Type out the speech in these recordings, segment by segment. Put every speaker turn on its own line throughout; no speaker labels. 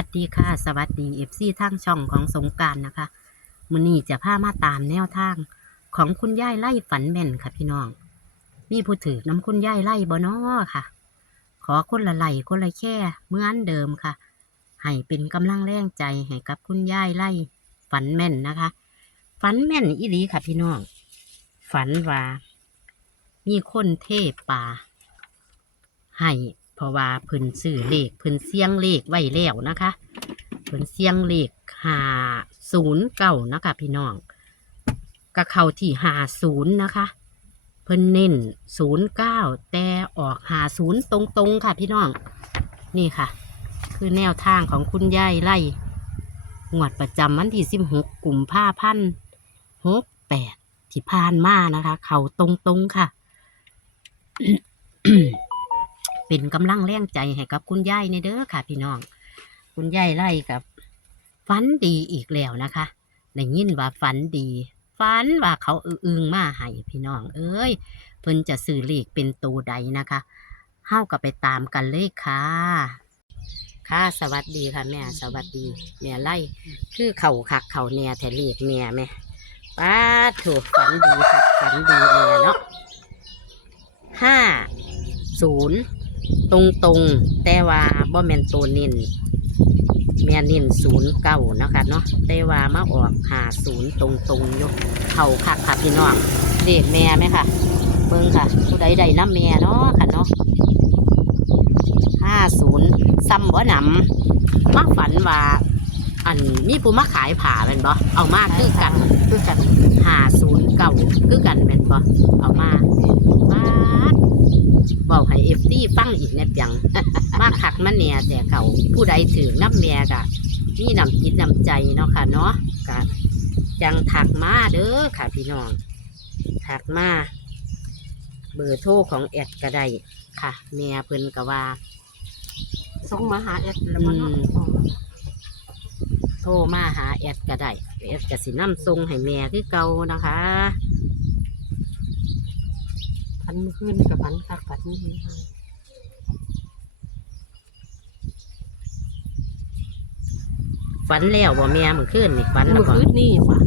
วัสดีค่ะ สวัสดีเอฟซีทางช่องของสงการนะคะมื้อนี้จะพามาตามแนวทาง ของคุณย่ายไล่ฝันแม่นค่ะพี่น้อง มีผู้ถือน้ำคุณย่ายไล่บ่น้อค่ะ ขอคนละไหลคนละแค่เมื่อนเดิมค่ะ ให้เป็นกำลังแรงใจให้กับคุณย่ายไล่ฝันแม่นนะคะ ฝันแม่นอีหลีค่ะพี่น้อง ฝันว่ามีคนเทป่าให้ เพราะว่าเพิ่นซื้อเลขเพิ่นเสียงเลขไว้แล้วนะคะเพิ่นเสียงเลขหาศูนย์เก่านะคะพี่น้องก็เข้าที่หาศูนย์นะคะ เพิ่นเน้นศูนย์เก้าแต่ออกหาศูนย์ตรงๆค่ะพี่น้อง นี่ค่ะ คือแนวทางของคุณยายไล่งวดประจำวันที่สิบหกกลุ่มผ้าพันหกแปดที่ผ่านมานะคะ เขาตรงๆค่ะ เป็นกำลังแรงใจให้กับคุณยายในเด้อค่ะ พี่น้อง คุณยายไล่กับฝันดีอีกแล้วนะคะได้ยินว่าฝันดีฝันว่าเขาอึ้งๆมาให้พี่น้อง เอ้ยเพิ่นจะสื่อเลขเป็นตัวใดนะคะเฮากับไปตามกันเลยค่ะค่ะสวัสดีค่ะแม่สวัสดีแม่ไล่คือเข่าคักเข่าแหน่แถเลขแม่แม่ป้าถูกฝันดีค่ะฝันดีแม่เนาะห้าศูนย์ ตรงตรงแต่ว่าบ่แมนตัวน้นแม่เน้นศูนย์เก้านะคะเนาะแต่ว่ามาออกหาศูนย์ตรงตรงอยกเข่าคักค่ะพี่น้องเด็กแม่ไหมค่ะ เบิ่งค่ะผู้ใดใดน้ำแม่เนาะค่ะเนาะห้าศูนย์ซ้ำบ่หนำมาฝันว่าอันมีผู้มาขายผ่าเป็นบ่เอามาคือกันคือกันหาศูนย์เก่าคือกันเป็นบ่เอามามา บอกให้เอฟซีฟังอีกแนบยังมาขักมาแหน่แต่เขาผู้ใดถือน้ำแม่กะมีน้ำจิตน้ำใจเนาะค่ะเนาะกะจังถักมาเด้อค่ะพี่น้องถักมาเบอร์โทรของแอดก็ได้ค่ะแม่เพิ่นก็ว่า
ส่งมาหาแอดแล้วมัน
อืมโทรมาหาแอดก็ได้แอดก็สินำส่งให้แม่คือเก่านะคะ
พันเมื่อคืนกับพันคักพันนี่
ฝันแล้วบ่แม่เมื่อคืนนี่ฝันแล้ว
เมื่อ
บ่
คืนนี่ว่ะ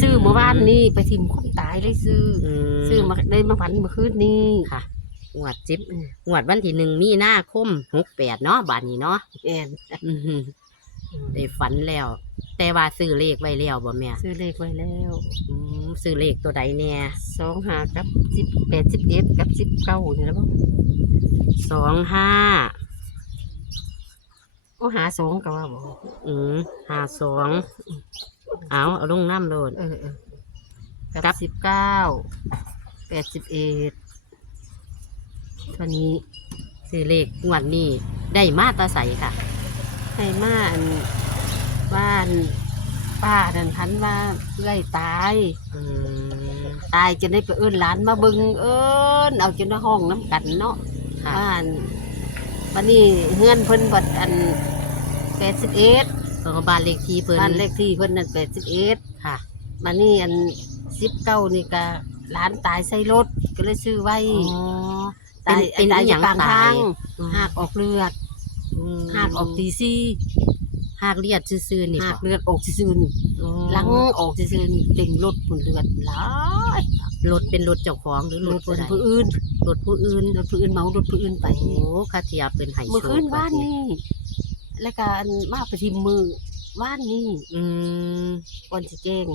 ซื้อเมื่อวานนี่ไปทิมคนตายเลยซื้ออ
ม
ซื้อมาได้มาพันเมื่อคืนนี่
ค่ะงวดจิบ
อืม
งวดวันที่หนึ่งมีนาคมหกแปดเนาะบาทนี้เนาะ
แอน
อื้อหือได้ฝันแล้ว แต่ว่าซื้อเลขไว้แล้วบ่แม่
ซื้อเลขไว้แล้ว
อืมซื้อเลขตัวใดเนี่ย
สองหากับสิบแปดสิบเอ็ดกับสิบเก้านี่แล้วบ่
สองห้า
โอ้หาสองกับว่าบ่
อืมห้าสองเอาเอาลงน้ำโลด
เออเออกั
กั
บบ สิบเก้าแปดสิบเอ็ดเท่านี้
ซื้อเลขงวดนี้ได้มาตาใสค่ะ
ให้มาอัน บ้าน ป้าดันพันว่าเพื่อยตาย
อืม
ตายจะได้ไปเอิ้นหลานมาเบึงเอิ้นเอาจนในห้องน้ำกันเนาะ
ค่ะ
บ้านวันนี้เฮือนเพิ่นบัดอันแปดสิบเอ็ด
เพราะว่าบ้านเลขที่เพิ่น
บ้านเลขที่เพิ่นนั่นแปดสิบเอ็ด
ค่ะ
วันนี้อันสิบเก้านี่ก็หลานตายใส่รถก็เลยซื้อไว้
อ๋อ
ตาย
เป็น
ตาย
เป็น
อ
อย่าง
กลาง
ตา
ทายง
อืม
หากออกเลือด
ม
หากออกตีซี่
หากเลียดซื่อๆนี่
หาก
บ่
เลือดออกซื่อๆนี่
อ๋อ
หลังออกซื่อๆนี่เต็มรถผุนเลือดหลาย
รถเป็นรถเจ้าของหรือ
ร
ร
ถ
ถ
ผู้
ผู้ใด
อื่น
รถผู้อื่น
รถผู้อื่นเมารถผู้อื่นไป
โอ้คาเทียเป็นไห้
เมื่อคืน
โช
บ้านนี่ แล้วก็อันมาไปทิมมือบ้านนี่
อืม
ก่อนสิแจ้ง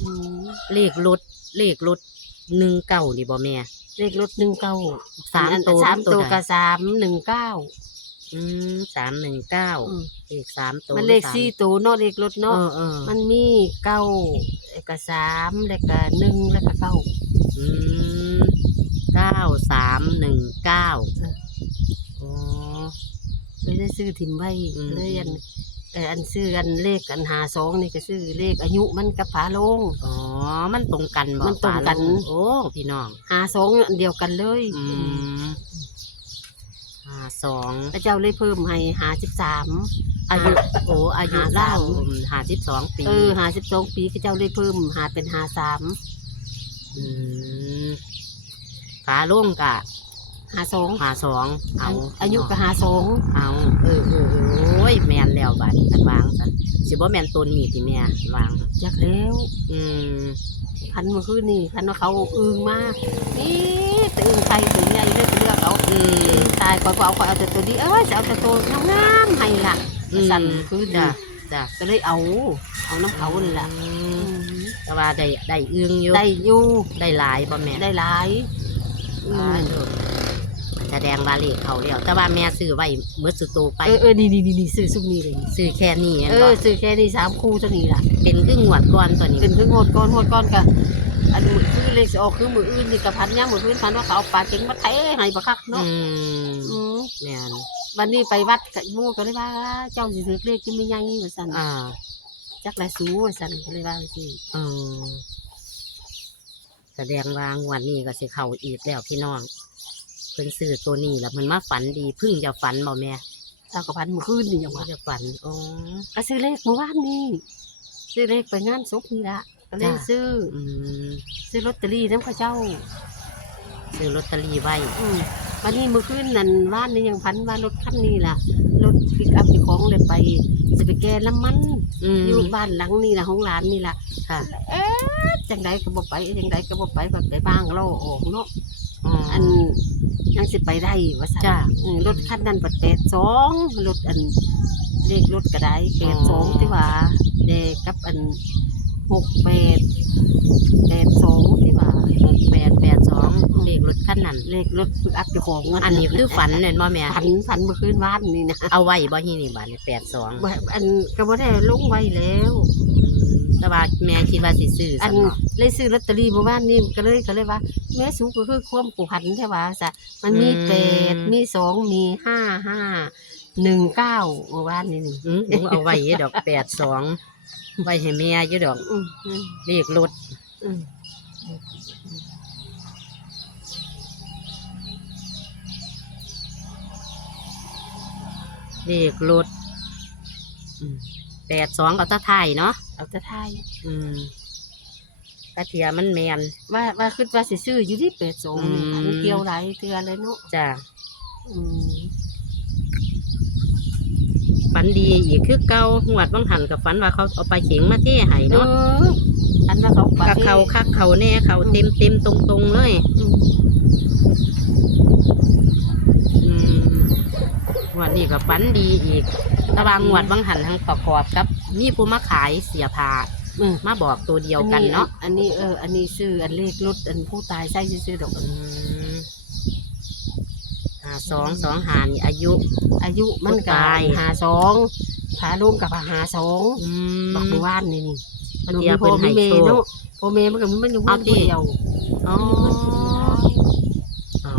อืม
เลขรถเลขรถหนึ่งเก้านี่บ่แม่
เลขรถหนึ่งเก้า
สามตัว
สาม
ตัว
ตัว
ใด
กับสามหนึ่งเก้า
อืมสามหนึ่งเก้าเลขสามตัว
มันเลข
สา
สี่ตัวเนาะเลขรถ
เอ
เนาะ
อเออ
มันมีเก้าแล้วก็สามแล้วก็หนึ่งแล้วก็เก้า
อืมเก้าสามหนึ่งเก้า
เออ
อ๋อ
เลยได้ซื้อถิ่มไว้
อืม
เลยอันเอ่ออันซื้ออันเลขอันหาสองนี่ก็ซื้อเลขอายุมันกับผาลง
อ๋อ มันตรงกันบ่
มันตรงกัน
ฝาโลโอ้ พี่น้อง
หาสองอันเดียวกันเลย
อืม ห้าสอง
พระเจ้าเลยเพิ่มให้หาสิบสาม
อายุโอ้อายุ
ห้าสาม
เล่าห้าสิบสองปี
เออหาสิบสองปีพระเจ้าเลยเพิ่มหาเป็นหาสาม
มฝาโล่งกะ
หาสอง
หาสองเอา
อายุก็หาสอง
เอาเออเออเออโอ้ยแมนแล้วบัดนี้กันวางสันสิบ่แมนตัวนี้ที่แม่วาง
จักแล้ว
อืม
พันเมื่อคืนนี่พันว่าเขาอึงมากนี่แต่อึงใครถึงใหญ่เลือกเลือกเอา
อืม
ตายก่อนก็เอาก่อนเอาแต่ตัวนี้เอ้ยจะเอาแต่ตัวงามๆให้ล่ะ
อืม
สั่นคืน
จ้ะ
นี่
จ้ะ
ก็เลยเอา เอาน้ำเขานี่ล่ะ
อื
อื
ม
ม
แต่ว่าได้ได้อึ้งอยู่
ได้อยู่
ได้หลายบ่แม่
ได้หลายอื
หลาย
ม
อยู่ แสดงว่าเลขเขาแล้วแต่ว่าแม่ซื้อไว้เมื่อสุดโตไป
เออเออนี่นี่นี่ซื้อซุปนี่เลย
ซื้อแค่นี้
เอ
เอ
อ
อ
ซื้อแค่นี้สามคู่เท่านี้ล่ะ
เป็นครึ่งงวดก่อนตัวนี้
เป็นคือโหดก้อนโหดก้อนกับอันมือคือเลขสิออกคือมืออื่นนี่กับพันย่างมืออื่นพันว่าเขาเอาปลาเก่งมาเทให้ปลาคัก
อื
เนาะ
ม
อืม
แม่น
วันนี้ไปวัดกับหมู่ก็เลยว่าเจ้าสิถือเลขที่ไม่ยังนี่ว่าซั่น
อ่า
จักไรสูว่าซั่นก็เลยว่าสิ
เออแสดงว่างวดนี้ก็สิเข้าอีกแล้วพี่น้อง เพิ่นซื้อตัวนี้แล้วมันมาฝันดีเพึ่งจะฝันบ่แม่
เจ้ากับพันมือคืนนี่ยัง
ว่า
ว่า
จะฝันอ๋อ
ก็ซื้อเลขเมื่อวานนี่ซื้อเลขไปงานศพนี่ละก็เลย
จ้ะ
ซื้อ
อืม
ซื้อลอตเตอรี่น้ำข้าเจ้า
ซื้อลอตเตอรี่ไว้
อืมวันนี้เมื่อคืนนั่นว่านนี่ยังพันว่ารถคันนี้ล่ะรถปิกอัพเจ้าของเลยไปจะไปแก้น้ำมัน
อืม
อยู่บ้านหลังนี่ล่ะของหลานนี่ล่ะ
ค่ะ
เอ๊ะจังไดก็บ่ไปจังไดก็บ่ไปแบบไปบ้างเราออกเนาะ
อ๋อ
อันยังสิไปได้ว่าซั่น
จ้ะ
เออรถคันนั้นปัด82รถอันเลขรถก็ได้
อ๋อ
82ที่ว่าเลขกับอัน68 82ที่ว่า
หกแปดแปดสองเลขรถคันนั้น
เลขรถปิกอัพเจ้าของ
อันนี้คือฝันเน่นบ่แม่
ฝันฝันเมื่อคืนวานนี่นะ
เอาไว้บ่ที่นี่บาทนี่แปดสอง
ว่าอันก็บ่ได้ลงไว้แล้ว
แต่ว่าแม่คิดว่าสิซื้อ
อั
สั
น
นบ่
เลยซื้อลอตเตอรี่เมื่อวานนี่ก็เลยก็เลยว่าแม่สูงก็คือความผูกพันใช่ป่ะซะมันมีแปดมีสองมีห้าห้าหนึ่งเก้าเมื่อวานนี่นี่
อืมหนูเอาไว้อยู่ดอกแปดสองไว้ให้แม่อยู่ดอก
อืมอืม
เลขรถ
อืม
เลขรถแปดสองก็ตะไทายเนาะ
เอาแต่ทาย
อืมกระเทียมมันแมน
ว่าว่าคือว่าสิซื้ออยู่ที่แปดสองนี่
อืม
อันเกี่ยวหลายเทือเลยเนาะ
จ้ะ
อืม
ฝันดีอีกคือเก่าหวดบางหันกับฝันว่าเขาเอาไปเข็งมาเทให้
เอ
เนาะ
ออันว่าเขาป
คักเขาคักเขาแน่เขาเต็มเต็มตรงตรงๆเลย
อืม
อืมงวดนี้ก็ฝันดีอีกแต่ว่างวดบางหันทั้งประกอบกับ มีผู้มาขายเสียผ้า
อืม
มาบอกตัวเดียวกันเนาะ
อันนี้เออ อันนี้ซื้ออันเลขรถอันผู้ตายใส่ซื้อๆดอก
อืมหาสองสองหานี่อายุ
อายุมัน
ผู้
ก็
ตาย
หาสองขาลุงกับหาสอง
อืม
บอกเมื่อวานนี่นี่
มันเดียวเพิ่นให้
เม
โชค
เนาะพ่อเมมันก็มันอยู่
เอา
คน
ดิ
เดียว
อ๋อเอา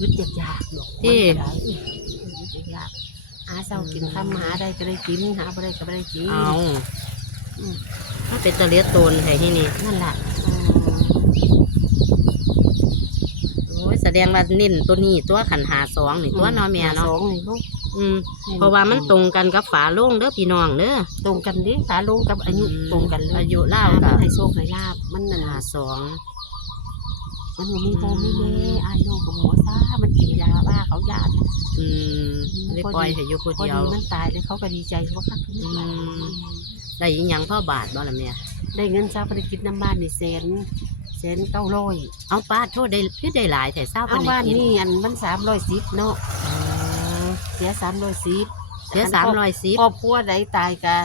อึดยากๆดอก
ที่
มันก็ได้อึดยาก หาเช้ากินค่ำหาได้ก็ได้กินหาบ่ได้ก็บ่ได้กิน
เอา
อืม
ถ้าเป็นตะเลียดโตนใส่ที่นี่
นั่นแหละ
โอ้ยแสดงว่าเน้นตัวนี้ตัวขันหาสองนี่ตัวเนอแม่
ห
เนาะ
สองนี่ลูก
อืมเพราะว่ามันตรงกันกับฝาโล่งเด้อพี่น้องเด้อ
ตรงกันดิขาลุงกับอายุ
อืม
ตรงกันเลย
อายุเล่า
มั
กับ
นให้โชคให้ลาบมันนั่น
หา
น่ะ
สอง
มันบ่มีพ่อมีแม่อายน้องกับหมอซ่ามันกินยาบ้าเขายา
อืมได้ปล่อยให้อยู่คน
พอ
เดียว
ดีมันตายแล้วเขาก็ดีใจว่าคักขึ้นมา
อืม ได้อีหยังพ่อบาทบ่ล่ะแม่
ได้เงินซาภารกิจน้ำบ้านนี่แสนแสนเก้าร้อย
เอาป้าโทษได้คือได้หลายแต่เศร้า
เอาบ้าน
กิ
นี่อันมันสามร้อยสิบเนาะ
อ๋อ
เสียสามร้อยสิบ
เสียสามร้อยสิบ
ครอบครัวใดตายก็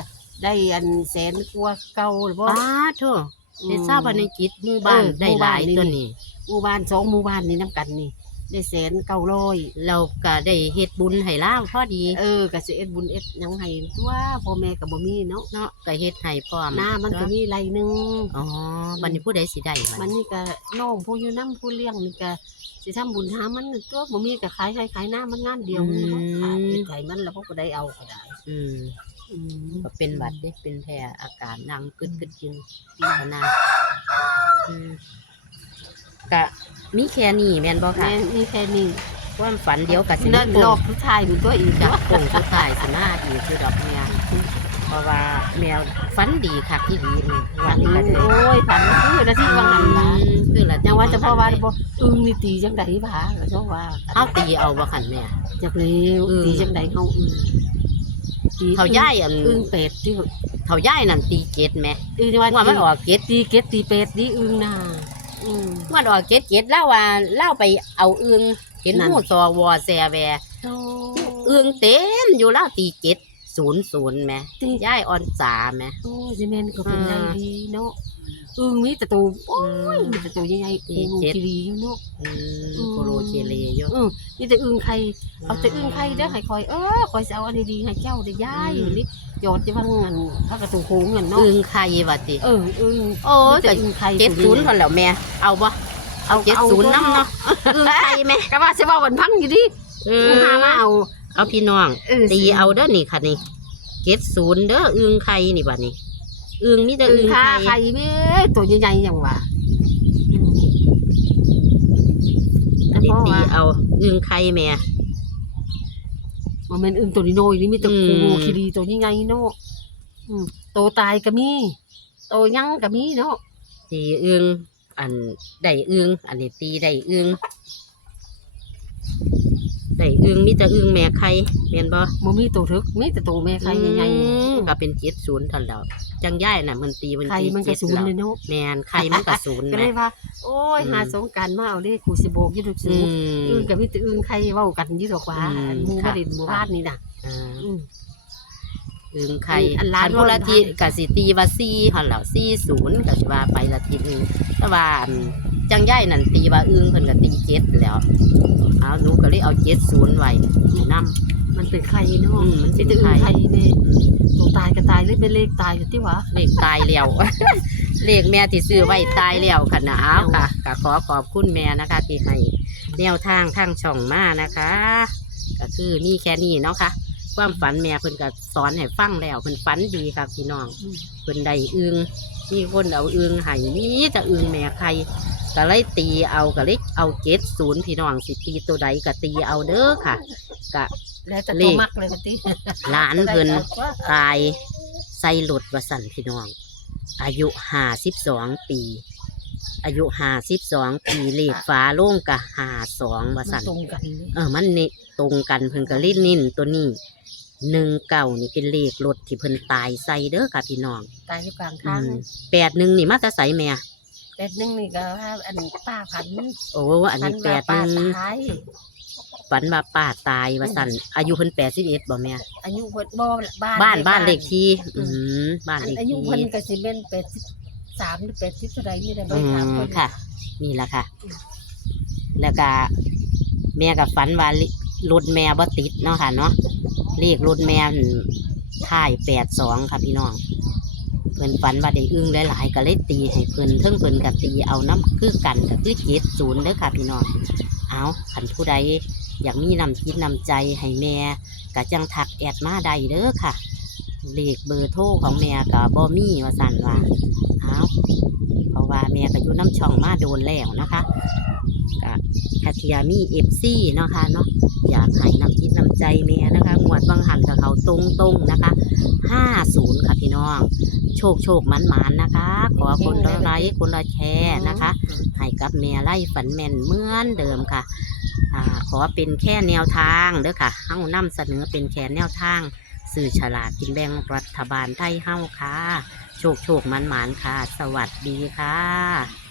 ได้อันแสนกว่าเก่าหรือบ่
ป้าโทษได้เศร้าภารกิจหมู่บ้าน
เออ
ได้หลาย
หมู่บ้านนี่
ตัวนี้
หมู่บ้านสองหมู่บ้านนี่น้ำกันนี่ ได้แสนเก้าร้อย
เราก็ได้เฮ็ดบุญให้ล่าวพอดี
เออก็สิเอ็ดบุญเอ็ดหยังให้ตัวพ่อแม่ก็บ่มีเนาะ
เนาะก็เฮ็ดให้พร้อม
หน้ามันก็มีไรหนึง
อ๋อบัดนี้ผู้ใดสิได้บัด
มันนี่ก็น้องผู้อยู่น้ำผู้เลี้ยงนี่ก็สิทำบุญหามันตัวบ่มีก็ขายขายขายหน้ามันงานเดียวมันบ่ขายไปไกมันแล้วพวกก็ได้เอาก็ได้
อืม
อืม
ก็เป็นบัดเด้เป็นแพ้อาการดังกึดกึดกินปีขนาดอืม กะมีแค่นี้แม่นบ่ค่ะ
แม่นี่แค่นี้
ความฝันเดียวกับสิ
นั่น
โป่
รองบทุกทายดูตัวอีก
จาก
เนาะ
โป่งสุดท้ายสิมาอีกคือดอกเมียราะว่าแมวฝันดีคักที่ดีอืม
ฝั
วัน
น
นี้ก็ถือ
โอ้ยฝันคือนาทีว่าหันล่ะ
คือละ
ยังว่าจะพ่อว่าบ่อึ้งนี่ตีจังได๋บ่าก็ชอบว่า
เอาตีเอาบ่คันแม่
จักเลว
อึ้ง
ตีจังไดเฮาอึ้งตี
เขาย่ายอัน
อึ้งเป็ดที่
เขาย่ายนั่นตีเจ็ดแม่
อึ้งว่า
ว่ามันออกเจ็ด
ตีเก็ดตีเป็ดนี่อึ้งน่ะ อืม
มันออกเจ็ดเจ็ดเล่าว่าเล่าไปเอาเอื้องเห็น
นั่น
หูซอวอแซแว
โอ้
เอื้องเต็มอยู่เล่าตีเจ็ดศูนย์ศูนย์แม่
ตี
ย่ายออนสาแม่
โอ้สิแม่นก็เป็น
อ่า
ได้ดีเนาะ อึ้งมีแต่ตัวโอ้ย
อืม
มีแต่ตัวใหญ่ๆ
ตี
โอ้
เจ็ด
กีรีอยู่เนาะ
อืม
อืม
โคโลเชเลเยอะ
อืมมีแต่อึ้งไข่เอาแต่อึ้งไข่เด้อให้คอยเออคอยสิเอาอันดีๆให้เจ้าได้ย้ายอยู่นี่โยนจะว่าเงินพระกระตูโค้งเงินเนาะ
เอื้องไข่วัติ
เอออึ้ง
โอ้ย
มีแต่อึ้งไข่
เจ็ดศูนย์คนแล้วแม่เอาบ่เอาเจ็ดศูนย์น้ำเนาะเอื้องไข่แม่
ก็ว่าสิว่าวันพังอยู่ดิ
เอ
กูหามาเอา
เอาพี่น้อง
เออ
ตีเอาเด้อนี่ค่ะนี่เจ็ดศูนย์เด้อเอื้องไข่นี่บัดนี้เอื้องมีแต่
อึ้
เอื้
ง
อง
ค่า
ไข่
ไข่แม่ตัวใหญ่ๆอย่างว่าอืม
อันนี้
เพราะ
ตี
ว่า
เอาเอื้องไข่แม่
มันเป็นอึ้งตัวน้อยๆนี่มีแต่
อืม
คูคีรีตัวใหญ่ๆเนาะอืมโตตายก็มีโตยังก็มีเนาะ
ตีเอื้องอันได้เอื้องอันนี้ตีได้เอื้อง ได้เอื้องมีแต่เอื้องแม่ไข่แม่นบ่
บ่มีโตทึกมีแต่โตแม่ไข่ใหญ่
อืม
ๆ
ก็เป็นเจ็ดศูนย์ทันแล้วจังย่ายน่ะมันตีมัน
ไข่
ตี
มันก็
เจ็ด
ศูนย์
แล้ว
เลยเนาะ
แม่นไข่มันก็ศูนย์
ก็
แม่
เลยว่า โอ้ย
อืม
หาสงกรารมาเอาเลขกูสิโบกอยี่ดูสู
อื
ง
ม
อึ้งกับมิตรอึ้งใครเว้ากันอยี่ดอกว่า
อืม
หมู่
ค่ะ
บ้านหมู่บ้านนี่น่ะ
อ่า
อืม
อึงไข่
อันล้าน
คันพละ
ล้าน
ทีกสิตีว่าซี่หันแล้วซี่ศูนย์ก็สิว่าไปละทีหนึงแต่ว่าอันจังย่ายนั่นตีว่าอึงเพิ่นก็ตีเจ็ดแล้วเอาหนูก็เลยเอาเจ็ดศูนย์ไว้ให้นำ
มันเป็นใครเนาะ
อืมมันเป็
มิ
น
ตรอึ้ง
ไข่
ใครแม่ตัวตายก็ตายเลยเป็นเลขตายอยู่ที่หวะ
เลขตายแล้วเลขแม่ที่ซื้อไว้ตายแล้วค่ะนะเอาค่ะก็ขอขอบคุณแม่นะคะ ที่ให้แนวทางทางช่องมานะคะ ก็คือมีแค่นี้เนาะค่ะ ความฝันแม่เพิ่นก็สอนให้ฟังแล้วเพิ่นฝันดีครับพี่น้องเพิ่นได้อึงมีคนเอาอึงให้มีแต่อึงแม่ไข่ก็เลยตีเอาก็เลยเอาเจ็ดศูนย์พี่น้องสิตีตัวใดก็ตีเอาเด้อค่ะกะ
แล้วแต่
เล
ตัว
ข
มักเลยกันติ
หลานเพิ่นตายใส่หลุดวสันพี่น้อง อายุห้าสิบสองปี อายุห้าสิบสองปีเลขฟ้าโล่งกะห้าสองว
มัน
สัน
ตรงกันเลย
เออมันนี่ตรงกันเพิ่นก็เล่นนิ่นตัวนี้หนึ่งเก่านี่เป็นเลขรถที่เพิ่นตายใส่เด้อค่ะพี่น้อง
ตายอยู่กลาง
อื
ทาง
มแปดหนึ่งนี่มาแตาใสแม่
แต่หนึงนี่ก็ว่าอันป้าพัน
โอ้อัน
พั
นี้แป
ว่า
ดห
ป้า
นึ่ง
ตาย
ฝันว่าป้าตายว่าสันอายุเพิ่นแปดสิบเอ็ดบ่แม่
อายุเพิ่นบ่บ้าน
บ้านบ้านเลขที่
อื
อื
ม
มบ้าน
อัน
เลข
อายุ
ที่
เพิ่นก็สิเป็น 83หรือ80เท่าใดนี่ได้บ่
อื
ถาม
ม
เพิ่น
ค่ะ นี่แหละค่ะ แล้วก็แม่กับฝันว่ารถแม่บ่ติดเนาะค่ะเนาะเลขรถแม่ท่ายแปดสองค่ะพี่น้อง เพิ่นฝันว่าได้อึ้งหลายๆก็เลยตีให้เพิ่นเทิงเพิ่นก็ตีเอาน้ำคือกันก็คือเจ็ดศูนย์เด้อค่ะพี่น้อง เอาขันผู้ใดอยากมีนำคิดนำใจให้แม่ก็จังทักแอดมาได้เด้อค่ะเลขเบอร์โทรของแม่ก็บ่มีว่าสั่นว่า เอาเพราะว่าแม่ก็อยู่น้ำช่องมาโดนแล้วนะคะก็คาเทียมีเอฟซีเนาะค่ะเนาะอยากให้นำคิดนำใจแม่นะคะงวดบางหันกับเขาตรงๆนะคะห้าศูนย์ค่ะพี่น้อง โชคโชคหมันหมานนะคะ ขอคนละไลค์คนละแชร์นะคะให้กับแม่ไล่ฝันแม่นเหมือนเดิมค่ะอ่าขอเป็นแค่แนวทางเด้อค่ะเฮ้านำเสนอเป็นแค่แนวทาง สื่อฉลาดกินแบ่งรัฐบาลไทยเฮ้าค่ะ โชคโชคมันหมานค่ะ สวัสดีค่ะ